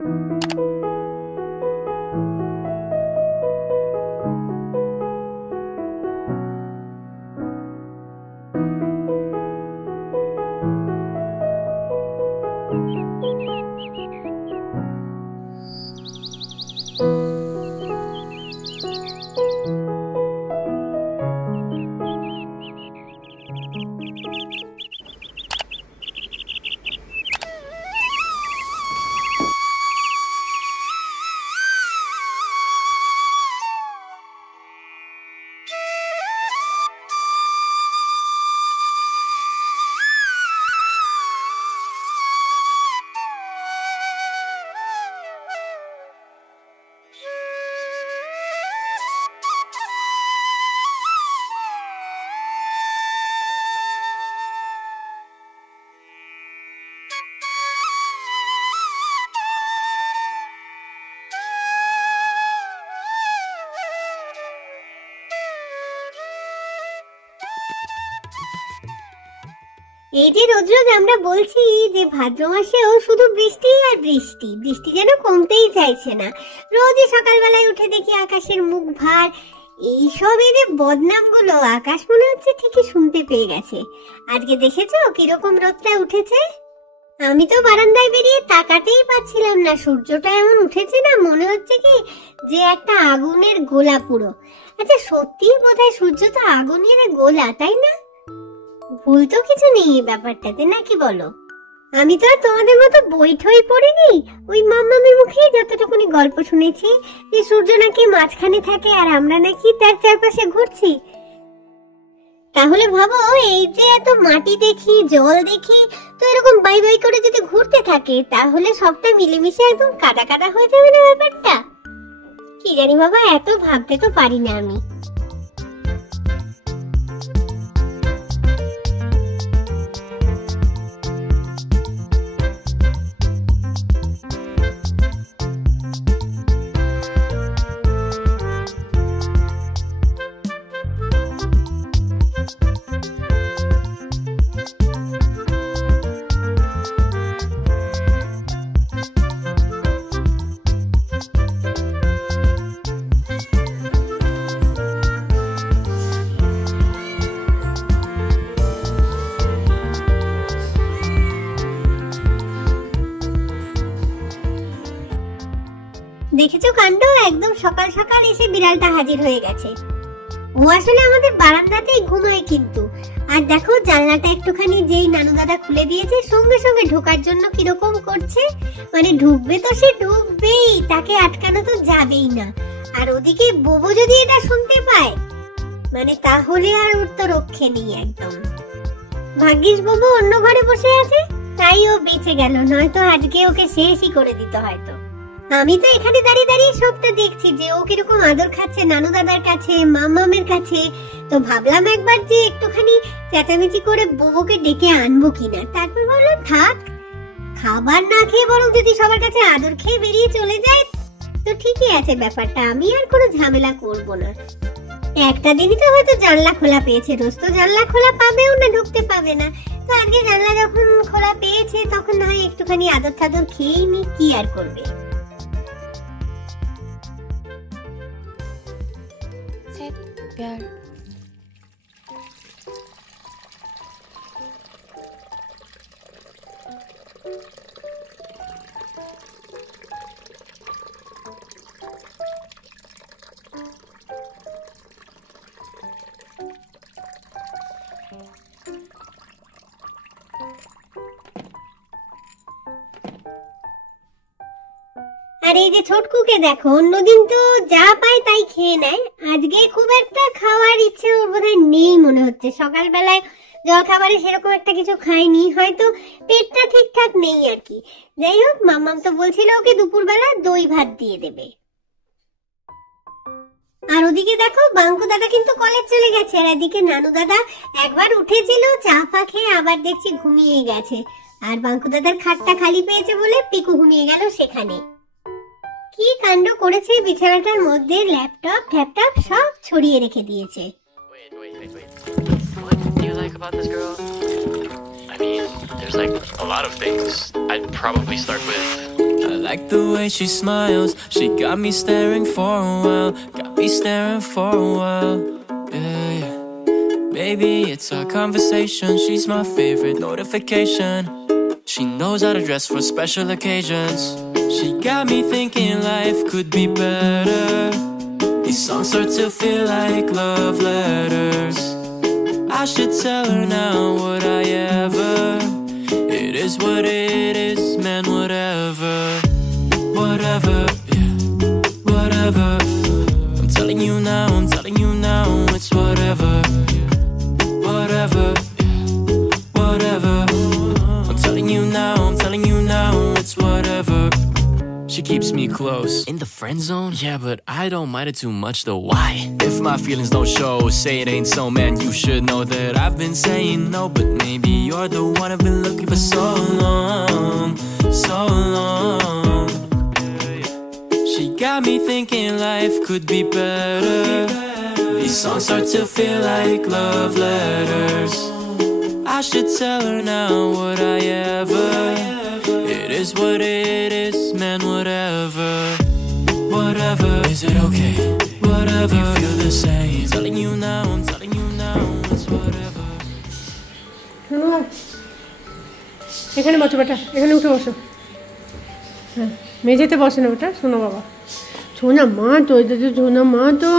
এই যে রোজ রোজ আমরা বলছি যে ভাদ্র মাসেও শুধু বৃষ্টি আর বৃষ্টি, বৃষ্টি যেন কমতেই চাইছে না। রোজই সকালবেলায় উঠে দেখি আকাশের মুখ ভার। এইসব এই যে বদনামগুলো আকাশ মনে হচ্ছে ঠিকই শুনতে পেয়ে গেছে। আজকে দেখেছো কিরকম রোদটা উঠেছে? আমি তো বারান্দায় বেরিয়ে তাকাতেই পাচ্ছিলাম না, সূর্যটা এমন উঠেছে না মনে হচ্ছে কি যে একটা আগুনের গোলা পুরো। আচ্ছা সত্যিই বোধহয় সূর্য তো আগুনের গোলা, তাই না? ভুল তো কিছু নেই এই ব্যাপারটাতে, নাকি বলো? আমি তো আর তোমাদের মতো বই ঠই পড়িনি, ওই মাম্মামের মুখেই যতটুকুনি গল্প শুনেছি যে সূর্য নাকি মাঝখানে থাকে আর আমরা নাকি তার চারপাশে ঘুরছি। তাহলে ভাবো এই যে এত মাটি দেখি, জল দেখি, তো এরকম বাই বাই করে যদি ঘুরতে থাকে তাহলে সবটা মিলেমিশে একদম কাদা কাদা হয়ে যাবে না ব্যাপারটা? কি জানি বাবা, এত ভাবতে তো পারি না আমি। দেখেছো কাণ্ড, একদম সকাল সকাল এসে বিড়ালটা হাজির হয়ে গেছে। ও আসলে আমাদের বারান্দাতেই ঘুমায় কিন্তু। আর দেখো জানলাটা একটুখানি যেই নানু দাদা খুলে দিয়েছে সঙ্গে সঙ্গে ঢোকার জন্য কিরকম করছে, মানে ঢুকবে তো সে ঢুকবেই, তাকে আটকানো তো যাবেই না। আর ওদিকে বোবো যদি এটা শুনতে পায় মানে তাহলে আর ওর তো রক্ষে নেই একদম। ভাগ্যিস বোবো অন্য ঘরে বসে আছে, তাই ও বেঁচে গেল, নয়তো আজকে ওকে শেষই করে দিত হয়তো। আমি তো এখানে দাঁড়িয়ে দাঁড়িয়ে সবটা দেখছি যে ও কিরকম আদর খাচ্ছে নানু দাদার কাছে, মামামের কাছে। তো ভাবলাম একবার যে একটুখানি চেঁচামেচি করে বোবোকে ডেকে আনবো কিনা। তারপর ভাবলাম থাক, খাবার না খেয়ে বরং যদি সবার কাছে আদর খেয়ে বেরিয়ে চলে যায় তো ঠিকই আছে ব্যাপারটা, আমি আর কোনো ঝামেলা করব না। একটা দিনই তো হয়তো জানলা খোলা পেয়েছে, রোজ তো জানলা খোলা পাবেও না, ঢুকতে পাবে না। তো আজকে জানলা যখন খোলা পেয়েছে তখন না হয় একটুখানি আদর টাদর খেয়েই নি, কি আর করবে। प्यार আর এই যে ছোটকুকে দেখো, অন্যদিন তো যা পায় তাই খেয়ে নেয়, আজকে খুব একটা খাওয়ার ইচ্ছে ওর বোধহয় নেই মনে হচ্ছে। সকালবেলায় জল খাবারে সেরকম একটা কিছু খায়নি, হয়তো পেটটা ঠিকঠাক নেই আর কি। যাই হোক, মাম্মাম তো বলছিল ওকে দুপুরবেলা দই ভাত দিয়ে দেবে। আর ওদিকে দেখো বাঙ্কু দাদা কিন্তু কলেজ চলে গেছে, আর এদিকে নানু দাদা একবার উঠেছিল চা ফা খেয়ে আবার দেখছি ঘুমিয়ে গেছে। আর বাঙ্কু দাদার খাটটা খালি পেয়েছে বলে পিকু ঘুমিয়ে গেল সেখানে। কি কাণ্ড করেছে, বিছানাটার মধ্যে ল্যাপটপ ট্যাপটপ সব ছড়িয়ে রেখে দিয়েছে। What do you like about this girl? I mean, there's like a lot of things. I'd probably start with like the way she smiles. She got me staring for a while. Got me staring for a while. Yeah, yeah. Baby, it's our conversation. She's my favorite notification. She knows how to dress for special occasions. She got me thinking life could be better. These songs start to feel like love letters. I should tell her now, would I ever? It is what it is, man, whatever. Whatever, yeah, whatever. I'm telling you now, it's whatever. Whatever, yeah, whatever. I'm telling you now, it's whatever. She keeps me close. In the friend zone? Yeah, but I don't mind it too much though. Why? If my feelings don't show, say it ain't so, man, you should know that I've been saying no. But maybe you're the one I've been looking for so long, so long. She got me thinking life could be better. These songs start to feel like love letters. I should tell her now, would I ever? It is what it is, man, whatever. Whatever, is it okay? Whatever, you feel the same. I'm telling you now, it's whatever. শোনো, এখানে বসো বেটা, এখানে উঠে বসো। হ্যাঁ, মেঝেতে বসে না বেটা, শোনো বাবা, শোনা মা তো, এটা তো শোনা মা তো,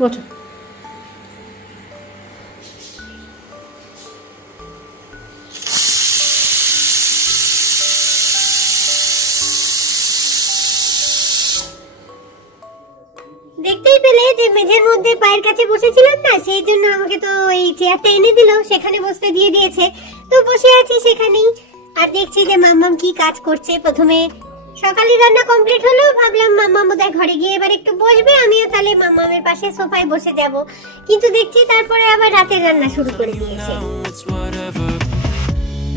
বসো। দেখতেই পেলে যে মেঝের মধ্যে পায়ের কাছে বসেছিলাম না, সেই জন্য আমাকে তো এই চেয়ারটা এনে দিল, সেখানে বসতে দিয়ে দিয়েছে। তো বসে আছি সেখানেই, আর দেখছি যে মাম্মাম কি কাজ করছে। প্রথমে সকালে রান্না কমপ্লিট হলো, ভাবলাম মাম্মাম বোধহয় ঘরে গিয়ে এবার একটু বসবে, আমিও তাহলে মাম্মামের পাশে সোফায় বসে যাব। কিন্তু দেখছি তারপরে আবার রাতের রান্না শুরু করে দিয়েছে।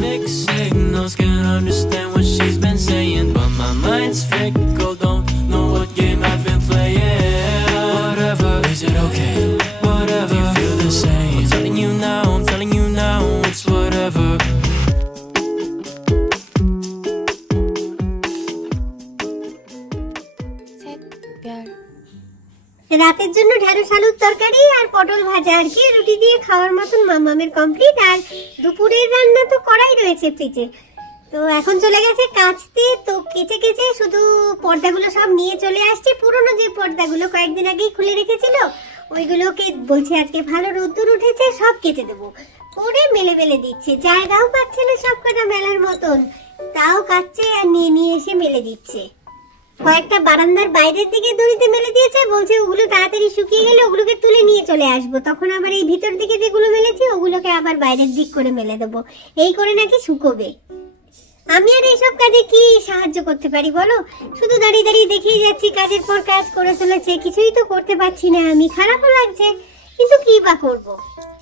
Mixed signals, can't understand what she's been saying, but my mind's fickle, don't know what game I've been playing. Whatever, is it okay? Whatever, you feel the same. I'm telling you now, it's whatever. Set प्यार রাতের জন্য ঢেঁড়স আলুর তরকারি আর পটল ভাজা আর কি, রুটি দিয়ে খাওয়ার মতন মামামের কমপ্লিট। আর দুপুরের রান্না তো করাই রয়েছে ফ্রিজে। তো এখন চলে গেছে কাচতে, তো কেচে কেচে শুধু পর্দাগুলো সব নিয়ে চলে আসছে। পুরনো যে পর্দাগুলো কয়েকদিন আগেই খুলে রেখেছিল, ওইগুলোকে বলছে আজকে ভালো রোদ্দুর উঠেছে, সব কেচে দেবো করে মেলে মেলে দিচ্ছে। জায়গাও পাচ্ছে না সব কটা মেলার মতন, তাও কাচ্ছে আর নিয়ে নিয়ে এসে মেলে দিচ্ছে। কয়েকটা বারান্দার বাইরের দিকে দড়িতে মেলে দিয়েছে, বলছে ওগুলো তাড়াতাড়ি শুকিয়ে গেলে ওগুলোকে তুলে নিয়ে চলে আসবো, তখন আবার এই ভিতর দিকে যেগুলো মেলেছি ওগুলোকে আবার বাইরের দিক করে মেলে দেবো, এই করে নাকি শুকোবে। আমি আর এইসব কাজে কি সাহায্য করতে পারি বলো? শুধু দাঁড়িয়ে দাঁড়িয়ে দেখিয়ে যাচ্ছি, কাজের পর কাজ করে চলেছে, কিছুই তো করতে পারছি না আমি। খারাপও লাগছে, কিন্তু কি বা করবো,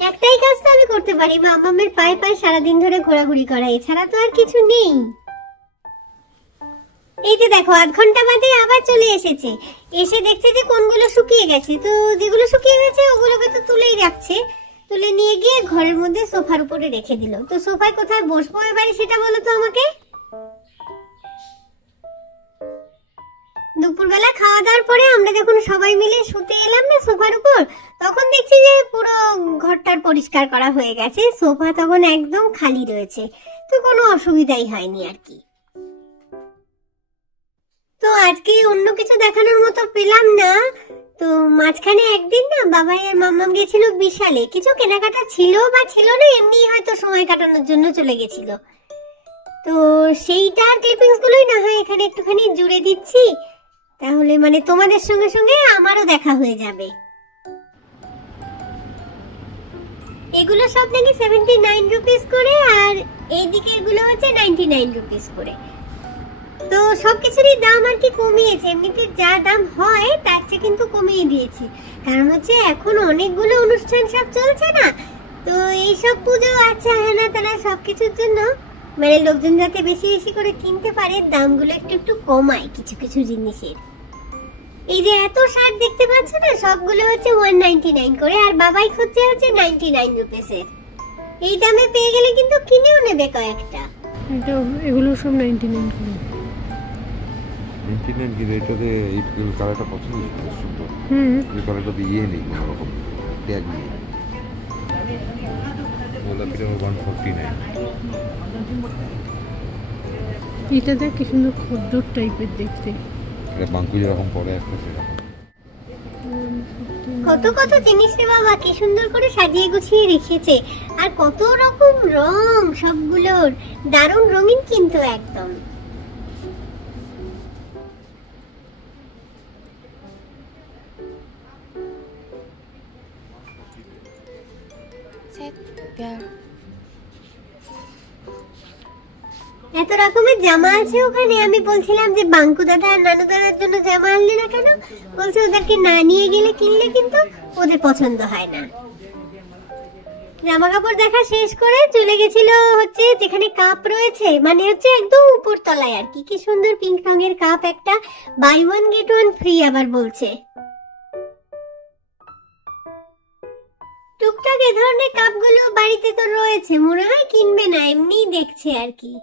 একটাই কাজ তো আমি করতে পারি, মামামের পায়ে পায়ে সারাদিন ধরে ঘোরাঘুরি করা, এছাড়া তো আর কিছু নেই। এই যে দেখো, আধ ঘন্টা বাদে আবার চলে এসেছে, এসে দেখছে যে কোনগুলো শুকিয়ে গেছে। তো যেগুলো শুকিয়ে গেছে ওগুলোকে তো তুলেই রাখছে, তুলে নিয়ে গিয়ে ঘরের মধ্যে সোফার উপরে রেখে দিল। তো সোফায় কোথায় বসবো এবারে সেটা বলো তো আমাকে। দুপুরবেলা খাওয়া দাওয়ার পরে আমরা যখন সবাই মিলে শুতে এলাম না সোফার উপর, তখন দেখছি যে পুরো ঘরটার পরিষ্কার করা হয়ে গেছে, সোফা তখন একদম খালি রয়েছে, তো কোনো অসুবিধাই হয়নি আর কি। তো আজকে অন্য কিছু দেখানোর মতো পেলাম না। তো মাঝখানে একদিন না বাবাই আর মাম্মাম গেছিল বিশালে, কিছু কেনাকাটা ছিল বা ছিল না, এমনি হয়তো সময় কাটানোর জন্য চলে গেছিল। তো সেইটার ক্লিপিংস গুলোই না হয় এখানে একটুখানি জুড়ে দিচ্ছি, তাহলে মানে তোমাদের সঙ্গে সঙ্গে আমারও দেখা হয়ে যাবে। এগুলো সব নাকি 79 রুপিস করে, আর এই দিকের গুলো হচ্ছে 99 রুপিস করে। তো সবকিছুরই দাম আর কি কমিয়েছে, এমনিতে যা দাম হয় তার চেয়ে কিন্তু কমিয়ে দিয়েছি, কারণ হচ্ছে এখন অনেকগুলো অনুষ্ঠান সব চলছে না, তো এইসব পুজো আচ্ছা হ্যানা তেনা সবকিছুর জন্য মানে লোকজন যাতে বেশি বেশি করে কিনতে পারে, দামগুলো একটু একটু কমায় কিছু কিছু জিনিসের। এই যে এত শার্ট দেখতে পাচ্ছ না, সবগুলো হচ্ছে 199 করে, আর বাবাই খুঁজছে হচ্ছে 99 রুপিসের। এই দামে পেয়ে গেলে কিন্তু কিনেও নেবে কয়েকটা। এগুলো সব 99 করে। কিন্তু এটাতে এই কালারটা পছন্দ হচ্ছে, সুন্দর। এই কালারটা দিয়ে নেই কোনো রকম ট্যাগ নেই। গোলাপিটা 149। এটাতে কি সুন্দর খদ্দর টাইপের দেখতে। এটা বাঙ্কুই যেরকম পরে একটা সেরকম। কত কত জিনিস রে বাবা, কি সুন্দর করে সাজিয়ে গুছিয়ে রেখেছে। আর কত রকম রং সবগুলোর, দারুণ রঙিন কিন্তু একদম। প্যার এত রকমের জামা আছে ওখানে। আমি বলছিলাম যে বাঙ্কু দাদা আর নানু দাদার জন্য জামা আনলে না কেন? বলছে ওদেরকে না নিয়ে গেলে কিনলে কিন্তু ওদের পছন্দ হয় না। জামা কাপড় দেখা শেষ করে চলে গেছিল হচ্ছে যেখানে কাপ রয়েছে, মানে হচ্ছে একদম উপর তলায় আর কি। কি সুন্দর পিঙ্ক রঙের কাপ, একটা buy one get one free আবার বলছে। টুকটাক এ ধরনের কাপগুলো বাড়িতে তো রয়েছে, মনে হয় কিনবে না, এমনিই দেখছে আর কি।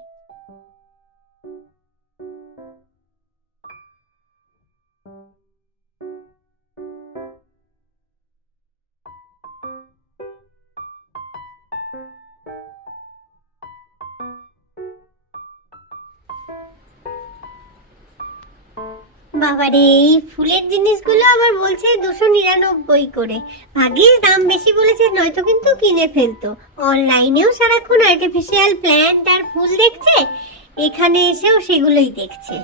বাবারে, এই ফুলের জিনিসগুলো আবার বলছে 299 করে। আগে দাম বেশি বলেছে, নয়তো কিন্তু কিনে ফেলতো। অনলাইনেও সারাক্ষণ আর্টিফিশিয়াল প্ল্যান্ট আর ফুল দেখছে, এখানে এসেও সেগুলোই দেখছে।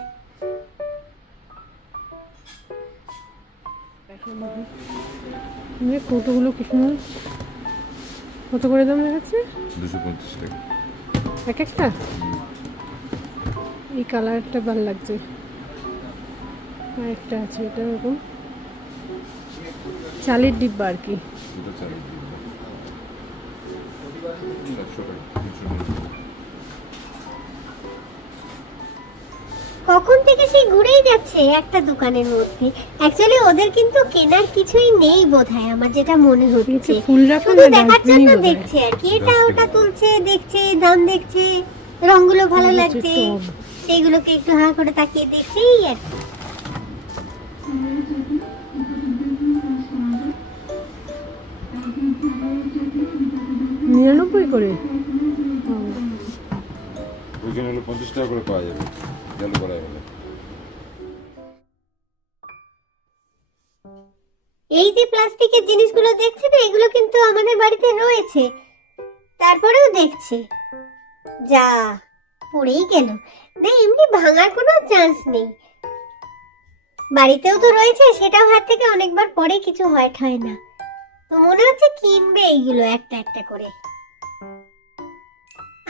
কতগুলো কি সুন্দর। কত করে দাম দেখাচ্ছে? 250 টাকা এক একটা। এই কালারটা ভালো লাগছে। আর একটা আছে, এটা এরকম চালের ডিব্বা আর কি। এটা চালের ডিব্বা 700 টাকা। কখন থেকে সেই ঘুরেই যাচ্ছে একটা দোকানের মধ্যে। অ্যাকচুয়ালি ওদের কিন্তু কেনার কিছুই নেই বোধহয়, আমার যেটা মনে হচ্ছে। ফুল রাখা শুধু না, দেখার ডাস্টবিনই জন্য বোধহয়। দেখছে আর কি। এটা ওটা তুলছে, দেখছে, দাম দেখছে, রংগুলো ভালো এগুলো লাগছে, হচ্ছে টব। সেইগুলোকে একটু হা করে তাকিয়ে দেখছে এই আর কি। নিরানব্বই করে। ওইখানে হলো 50 টাকা করে পাওয়া যাবে, গেল করাই হলে। এই যে প্লাস্টিকের জিনিসগুলো দেখছে না, এগুলো কিন্তু আমাদের বাড়িতে রয়েছে, তারপরেও দেখছে। যা পড়েই গেল না, এমনি ভাঙার কোনো চান্স নেই। বাড়িতেও তো রয়েছে, সেটাও হাত থেকে অনেকবার পরে কিছু হয় ঠয় না। তো মনে হচ্ছে কিনবে এইগুলো একটা একটা করে।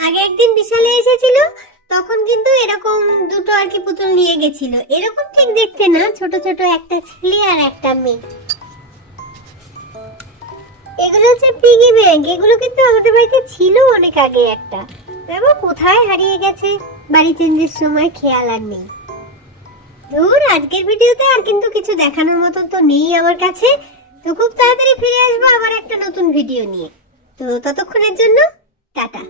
আগে একদিন বিশালে এসেছিল, তখন কিন্তু এরকম দুটো আর কি পুতুল নিয়ে গেছিল। এরকম ঠিক দেখতে না, ছোট ছোট, একটা ছেলে আর একটা মেয়ে। এগুলো হচ্ছে পিগি ব্যাংক। এগুলো কিন্তু আমাদের বাড়িতে ছিল অনেক আগে একটা, এবার কোথায় হারিয়ে গেছে, বাড়ি চেঞ্জের সময় খেয়াল আর নেই। ধুর, আজকের ভিডিওতে আর কিন্তু কিছু দেখানোর মতন তো নেই আমার কাছে। তো খুব তাড়াতাড়ি ফিরে আসবো আবার একটা নতুন ভিডিও নিয়ে। তো ততক্ষণের জন্য টাটা।